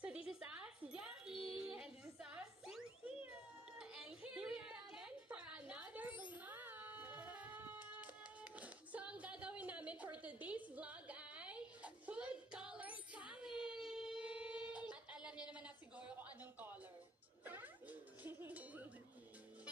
So this is us, Jackie. And this is us, Cynthia. And Here we are again for another vlog. So ang gagawin namin for today's vlog ay Food Color Challenge. At alam niyo naman na siguro kung anong color.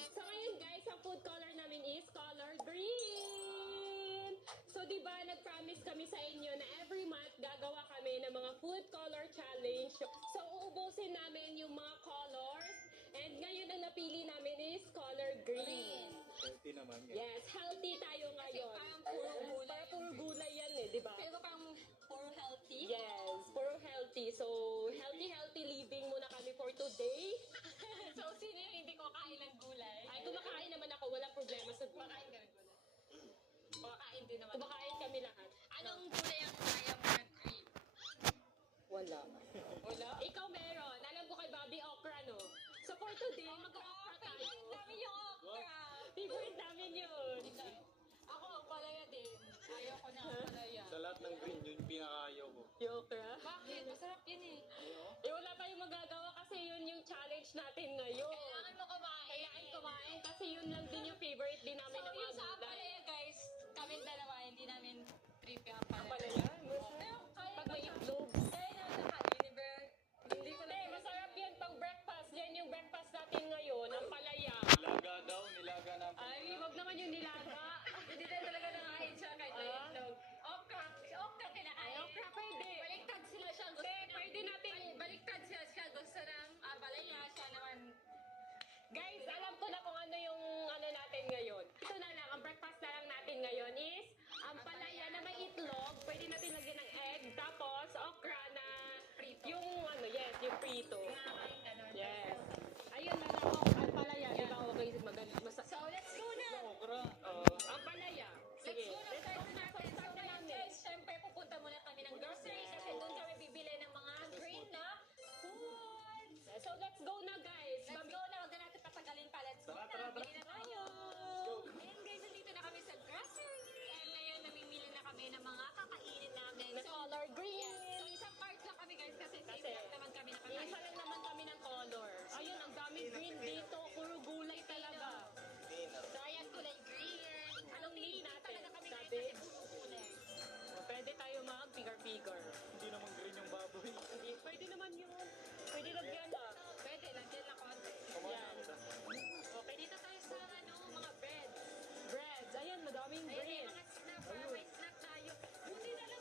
So ngayon guys, ang food color namin is color green. So di ba nag-promise kami sa inyo na every month gagawa kami ng mga food color challenge. So uubusin namin yung mga colors. And ngayon ang napili namin is color green. Healthy naman yan. Yes, healthy tayo ngayon. parang puro gulay. Parang puro gulay yan eh, di ba? Pero parang puro healthy. Yes, puro healthy. So healthy living muna kami for today. So, sino yung hindi ko kain ng gulay? Ay, kumakain naman ako, walang problema sa gulay. Kumakain ka ng gulay. Kumakain din naman. Kumakain kami lahat. Anong gulay ang kaya mo ng green? Wala. Wala? Ikaw meron. Alam ko kay Bobby okra, no? So for today, mag-okra tayo. Favorite namin yung okra. Favorite namin yun. Ako, ang palaya din. Ayoko na ang palaya. Sa lahat ng green, yun yung pinakaayaw ko. Yung okra? Bakit? Masarap yun eh. Eh, wala tayong magagawa kasi yun yung challenge natin ngayon. Kailangan mo kumain. Kailangan kumain kasi yun lang din yung favorite din namin So, ng yung sa mga gulay. palaya guys, kaming dalawa, hindi namin trip yung palaya. Palaya? Pero kaya Pag may itlog. Kaya naman sa Univer. Hindi ko na. Hindi, masarap yan pang breakfast. Yan yung breakfast natin ngayon, ang palaya. Nilaga daw, nilaga na. Ay, wag naman yung nilaga. Hindi na talaga nakain siya kahit may Ah. itlog. Okra kinakain. Ay, okra pwede. Baliktad sila siya. Gusto Hindi, niya- pwede natin. Baliktad siya. Gusto ng palaya. Siya naman. Guys, alam ko na kung ano yung ano natin ngayon. Ito na lang, ang breakfast na lang natin ngayon is ang palaya na may itlog. Pwede natin lagyan ng egg. Tapos, okra na Prito. yung ano, yes, yung prito. Kinakain